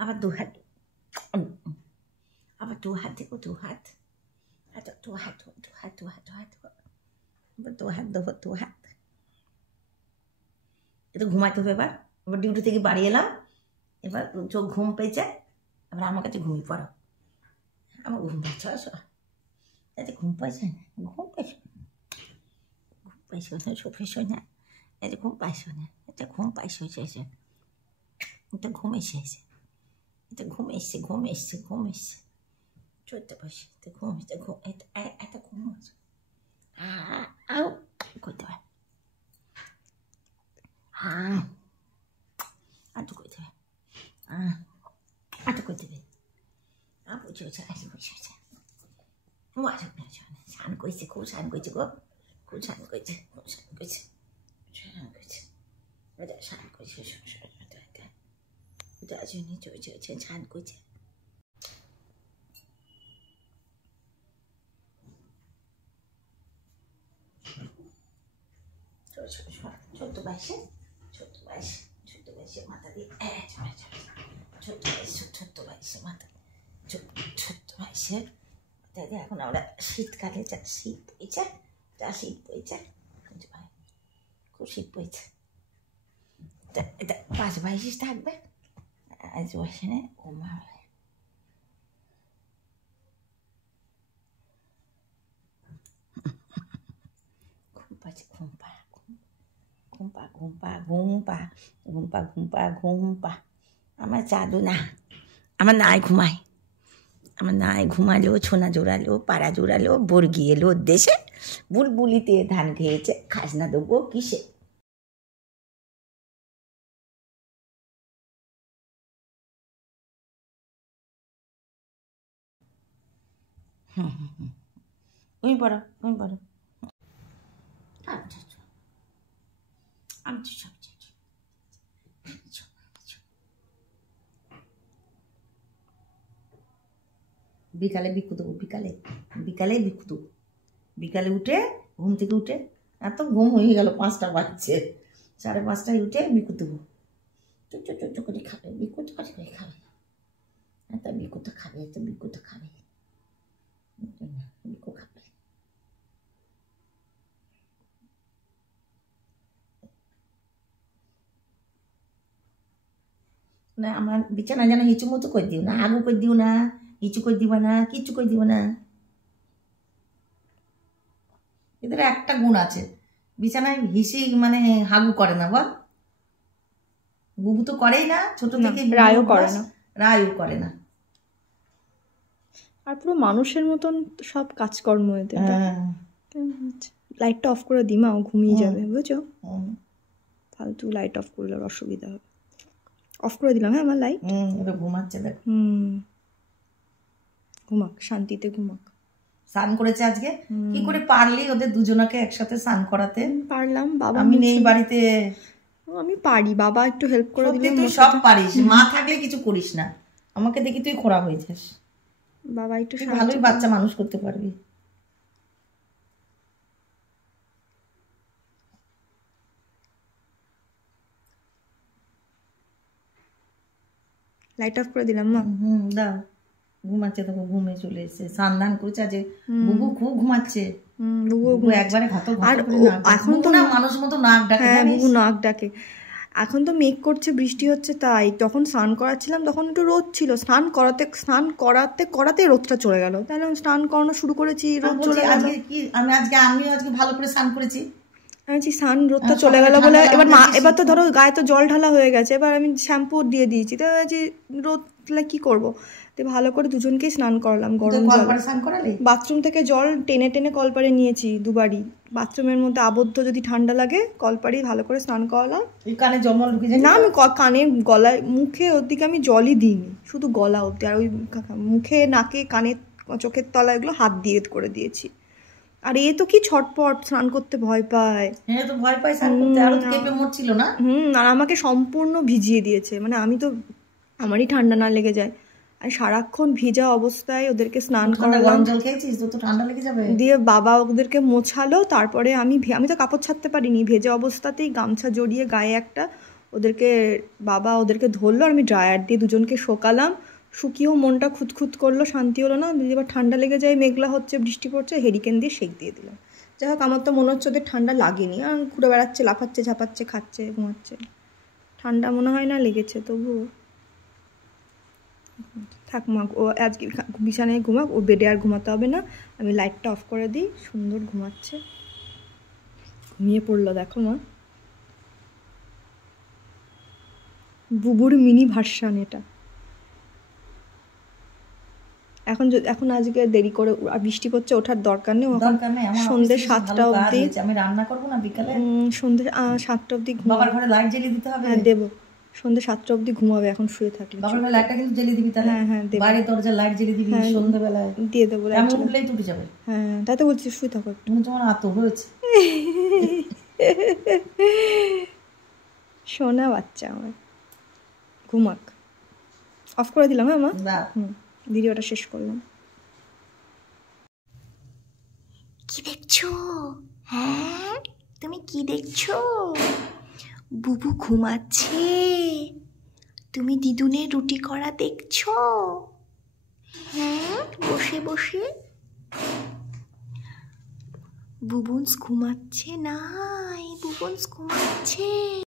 আবার দু হাত, আবার দু হাত দেবো, দু হাত, দু হাত, দু হাত, দু হাত, দু হাত, আবার দু হাত দেবো, দু হাত। একটু ঘুমাইতে হবে এবার। এবার ডিউটি থেকে বাড়ি এলাম, এবার চোখ ঘুম পেয়েছে, এবার আমার কাছে ঘুমিয়ে পড়ো। আমার ঘুম পাচ্ছে, এতে ঘুম পাইছে না, ঘুম পাইছো, ঘুম পাইছো না, শোফেছো না, এতে ঘুম পাইছো না, এটা ঘুম পাইছো, এটা ঘুম এসেছে, এটা ঘুম এসছে, ঘুম এসছে, ঘুম এসছে, চলতে পারছি, এটা ঘুম, এটা ঘুম, এটা ঘুম আছে। আও করতে হবে, আটু করতে হবে, আটু করতে হবে, বুঝে হচ্ছে, আটু বুঝে হচ্ছে, স্নান করেছে, খুব স্নান করেছে গো, খুব স্নান করেছে, খুব স্নান করেছে, স্নান করেছে, স্নান করেছে, জন্য চলছে, স্নান করছে। ছোট্ট বয়সে, ছোট্ট বয়সে, ছোট্ট বয়সে মাথা দিয়ে, ছোট্ট বয়সে, ছোট্ট বয়সে মাথা, ছোট্ট বয়সে মাথা দিয়ে। এখন আমরা শীতকালে যা শীত পড়েছে, যা শীত পড়েছে, খুব শীত পড়েছে, এটা 5 বয়সে থাকবে, আজ বয়সে নেই, ঘুমাবে। ঘুমপা, আমার জাদু না, আমার নাই ঘুমায়, আমার নাই ঘুমালেও, ছোনা জোড়ালো, পাড়া জোড়ালো, বর্গি এলো দেশে, বুলবুলিতে ধান খেয়েছে, খাজনা দেবো কিসে। তুমি পড়ো, তুমি পড়ো, আমি তো সব বিকালে বিকু দেবো, বিকালে বিকু দেবো, বিকালে উঠে ঘুম থেকে উঠে, এত ঘুম হয়ে গেল, 5টা বাজছে, 5:30টায় উঠে বিকু দেবো, চুচু করে খাবে, বিকু তো করে খাবে, এত বিকু তো খাবে, এত বিকু তো খাবে, বিকু খাবে। না আমার বিছানা যেন হিচু মতো করে দিও না, আগু করে দিও না, হিচু করে দিবা না, কিচ্ছু করে দিও না। এদের একটা গুণ আছে, বিছানায় হিসি মানে হাগু করে না, বল বুবু তো করেই না, ছোট থেকে রায়ও করে না, রায়ও করে না, আর পুরো মানুষের মতন সব কাজকর্ম এতে। লাইটটা অফ করে দিমা, ও ঘুমিয়ে যাবে, বুঝছো, ফালতু লাইট অফ করলে অসুবিধা হবে। অফ করে দিলাম, হ্যাঁ আমার লাইট, ওটা ঘুমাচ্ছে দেখ, ঘুমাক, শান্তিতে ঘুমাক। স্নান করেছে আজকে, কি করে পারলি ওদের দুজনকে একসাথে স্নান করাতে? পারলাম, বাবা আমি নেই বাড়িতে, আমি পারি, বাবা একটু হেল্প করে দিলে। তুই সব পারিস, মা থাকলে কিছু করিস না, আমাকে দেখি তুই খোড়া হয়ে যাস, বাবা একটু ভালোই বাচ্চা মানুষ করতে পারবি। লাইট অফ করে দিলাম মা। দাও, ঘুমাচ্ছে, দেখো ঘুমে চলে এসেছে, স্নান করেছে আজ, বুবু খুব ঘুমাচ্ছে, বুবু একবারে আর এখন তো মানুষ মতো নাক ডাকে, হ্যাঁ বুবু নাক ডাকে। এখন তো মেঘ করছে, বৃষ্টি হচ্ছে, তাই তখন স্নান করাচ্ছিলাম, তখন একটু রোদ ছিল, স্নান করাতে রোদটা চলে গেল, তাহলে স্নান করানো শুরু করেছি, রোদ চলে গেল। আমিও আজকে ভালো করে স্নান করেছি, স্নান রোদটা চলে গেল বলে এবার তো ধরো গায়ে তো জল ঢালা হয়ে গেছে, এবার আমি শ্যাম্পু দিয়ে দিয়েছি, তো রোদ কি করবো, তো ভালো করে দুজনকেই স্নান করালাম গরম জল, বাথরুম থেকে জল টেনে টেনে কলপারে নিয়েছি দুবারই, বাথরুমের মধ্যে আবদ্ধ, যদি ঠান্ডা লাগে কলপারেই ভালো করে স্নান করালাম। কানে জল ঢুকে যায় না, আমি কানে গলায় মুখে ওদিকে আমি জলই দিইনি, শুধু গলা অব্দি, আর ওই মুখে নাকে কানে চোখের তলা এগুলো হাত দিয়ে করে দিয়েছি। আর এ তো কি ছটপট, স্নান করতে ভয় পায়, আর আমাকে সম্পূর্ণ ভিজিয়ে দিয়েছে, মানে আমি তো আমারই ঠান্ডা না লেগে যায়, আর সারাক্ষণ ভিজা অবস্থায় ওদেরকে স্নান করালাম, দিয়ে বাবা ওদেরকে মোছালো, তারপরে আমি তো কাপড় ছাড়তে পারিনি, ভেজা অবস্থাতেই গামছা জড়িয়ে গায়ে একটা বাবা ওদেরকে ধরলো, আর আমি ড্রায়ার দিয়ে দুজনকে শোকালাম। শুকিয়েও মনটা খুঁতখুত করলো, শান্তি হলো না। যদি এবার ঠান্ডা লেগে যায়, মেঘলা হচ্ছে, বৃষ্টি পড়ছে, হেরিকেন দিয়ে সেঁক দিয়ে দিলাম। যাই হোক, আমার তো মনে হচ্ছে ওদের ঠান্ডা লাগেনি, আর ঘুরে বেড়াচ্ছে, লাফাচ্ছে, ঝাপাচ্ছে, খাচ্ছে, ঘুমাচ্ছে। ঠান্ডা মনে হয় না লেগেছে, তবুও থাক মা, ও আজকে বিছানায় ঘুমাক, ও বেডে আর ঘুমাতে হবে না। আমি লাইটটা অফ করে দিই, সুন্দর ঘুমাচ্ছে, ঘুমিয়ে পড়লো। দেখো মা, বুবুর মিনি ভার্সান এটা। এখন আজকে দেরি করে, বৃষ্টি পড়ছে, ওঠার দরকার নেই। সন্ধ্যে 7টা অবধি আমি রান্না করবো না, বিকালে সন্ধ্যে 7টা অবধি বাবার ঘরে লাইট জ্বালিয়ে দিতে হবে। হ্যাঁ দেবো, সন্ধ্যে 7টা অবধি ঘুমাবে এখন শুয়ে থাকলে। বাবার ঘরে লাইটটা কিন্তু জ্বালিয়ে দিবি তাহলে। হ্যাঁ হ্যাঁ দেবো, বাইরে দরজা লাইট জ্বালিয়ে দিবি সন্ধ্যাবেলায় দিয়ে দেবো। আমি উঠলেই উঠে যাবে। হ্যাঁ তাই তো বলছি, শুয়ে থাকো একটু। তোমার আতো হয়েছে সোনা বাচ্চা আমার, ঘুমাক। অফ করে দিলাম। হ্যাঁ মা, ভিডিওটা শেষ করলাম। কি দেখছো? হ্যাঁ, তুমি কি দেখছো? বুবু ঘুমাচ্ছে, তুমি দিদুনের রুটি করা দেখছো? হ্যাঁ, বসে বসে। বুবুন্স ঘুমাচ্ছে না, বুবুন্স ঘুমাচ্ছে।